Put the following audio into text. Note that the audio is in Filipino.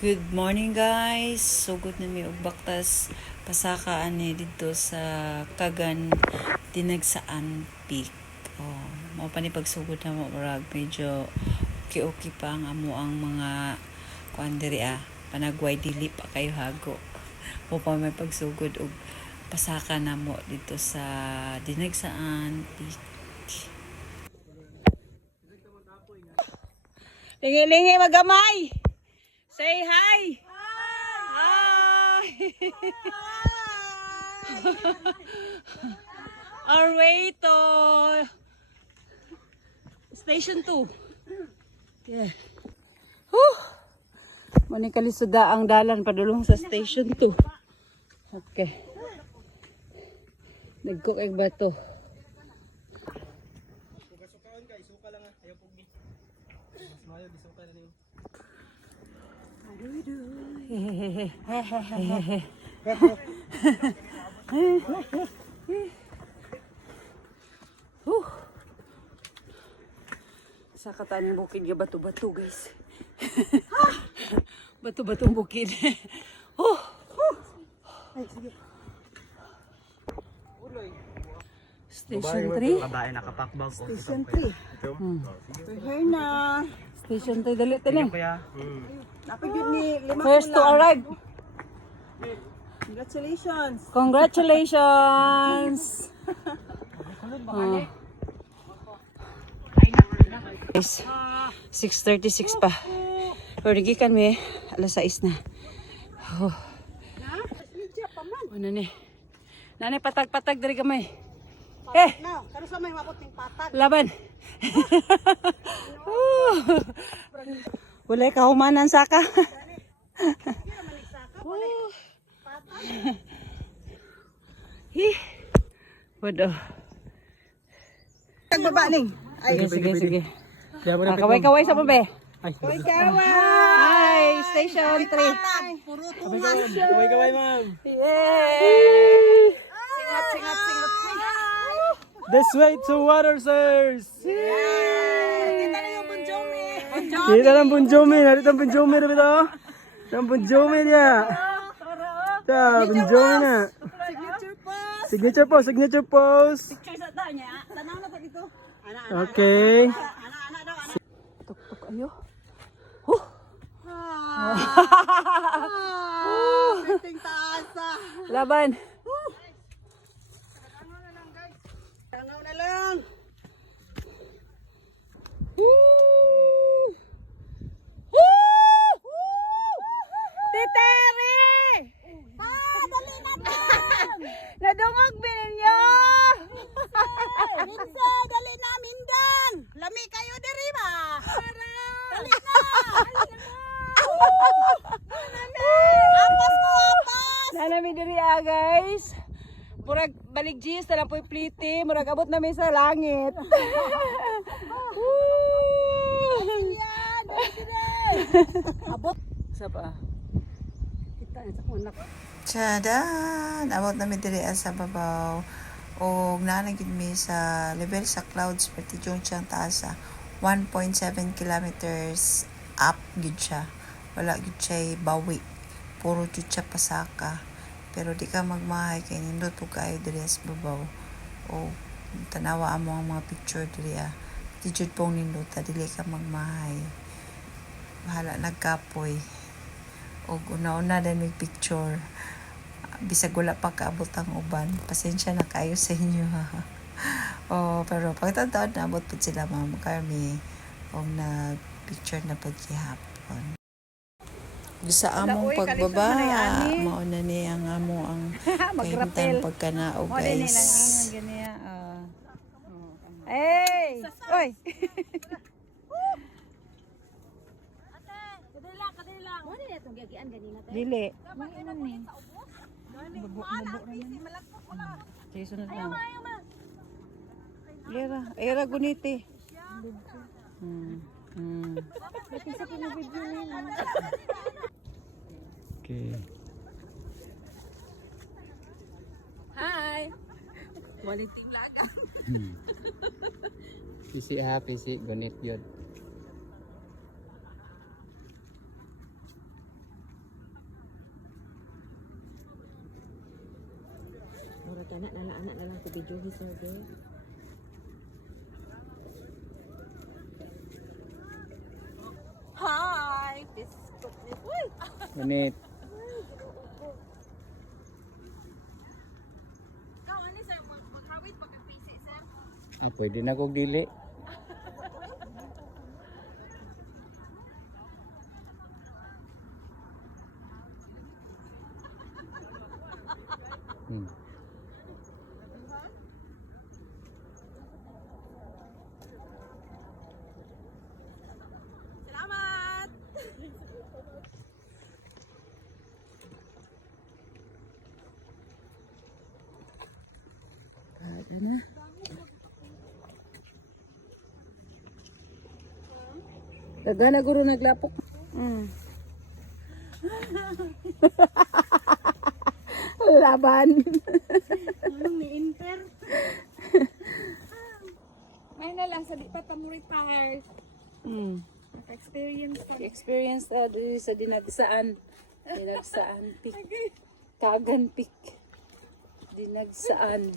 Good morning guys. Sugod na mi og baktas pasaka ani dito sa Kagan Dinagsaan Peak. Oh, mao pa ni pagsugod na mo murag medyo okay pa ang amo ang mga kuan diri panagway dili pa kayo hago. Mo pa may pagsugod og pasaka na mo dito sa Dinagsaan Peak. Lingi-lingi magamay. Say hi! Hi! Our way to Station 2. Yeah. Whew! Mani kalisuda ang dalan padulong sa Station 2. Okay. Nagkukay bato. Suka-sukaon ka, isuka lang ayaw pugi. Mas mayo, isuka na niyo. Sa kataning bukid ga bato-bato guys. Bato-batong bukid. Ay, sige. Uloy. Station 3. Babae nakapakbag. Station 3. We're here na. Station 3 dali tani. Kuya. Napagod ni lima First to arrive. Congratulations. Congratulations. Guys, 6:36 pa. Pero nagikan mi, alas 6 na. Oh. Ano ni? Nanay patag-patag diri gamay. Now, kano sa may maputing patag? Laban. Wala ka humanan saka. Waduh. Nagbaba ning. Sige. Kaway-kaway sa pabe. Hi, Station 3. Puro tumas. Kaway-kaway, ma'am. Yay! Singat. This way to water source. Kita na yung Bonjomi. Kita ng Bonjomi. Narito ang Bonjomi na bito. Ang Bonjomi niya. Ito, Bonjomi na. Signature pose. Signature pose. Picture sa ta niya. Tanaw na pa dito. Ana. Okay. Ana daw. Tuk-tuk ayo. Ting taasa. Laban. Tanaw na lang. Titeri! Dali na to. Nadungog bininyo! Rinso, dali na mindan. Lami kayo diri ba? Dali na. Apas mo, apas. Nanami diri guys. Murag baligjis na lang po'y pliti. Murag abot namin sa langit. Yan, abot. Isa pa. Kita sa kunak. Tchadan! Abot namin diri sa babaw. O nanagid mi sa level sa clouds pati yung siyang taas 1.7 kilometers up gid siya. Wala gid siya bawi. Puro gid siya pasaka. Pero di ka magmahay kay nindot ug kayo diri sa babaw. O tanawa mo ang mga picture diri Di jud pong nindot dili ka magmahay. Bahala nagkapoy. Og una-una din may picture. Bisag wala pa kaabot ang uban. Pasensya na kayo sa inyo. Pero pagtataon na abot po sila Ma'am Carmi o nag-picture na pagkihapon. Sa among pagbaba, mauna ni ang amo ang kahintang pagkanao guys. Hey! Oy! Dili. Sige, sunod lang. Era guniti. Okay. Hi! Quality vlog. PC gunit yun. Anak na lang ko video hisorbe. Hi! Biskot ni Uy! Ganit. Ikaw, ano sir? Mag-rawit, mag-pisi sir? Pwede na kong dili. Hmm. Salamat! Kada na. Dagana guro naglapok. Laban. Anong ni-inter? May na lang, sa di pa tamu retire. Naka-experience ka. Experience sa dinagsaan. Dinagsaan peak. Kagan peak. Dinagsaan.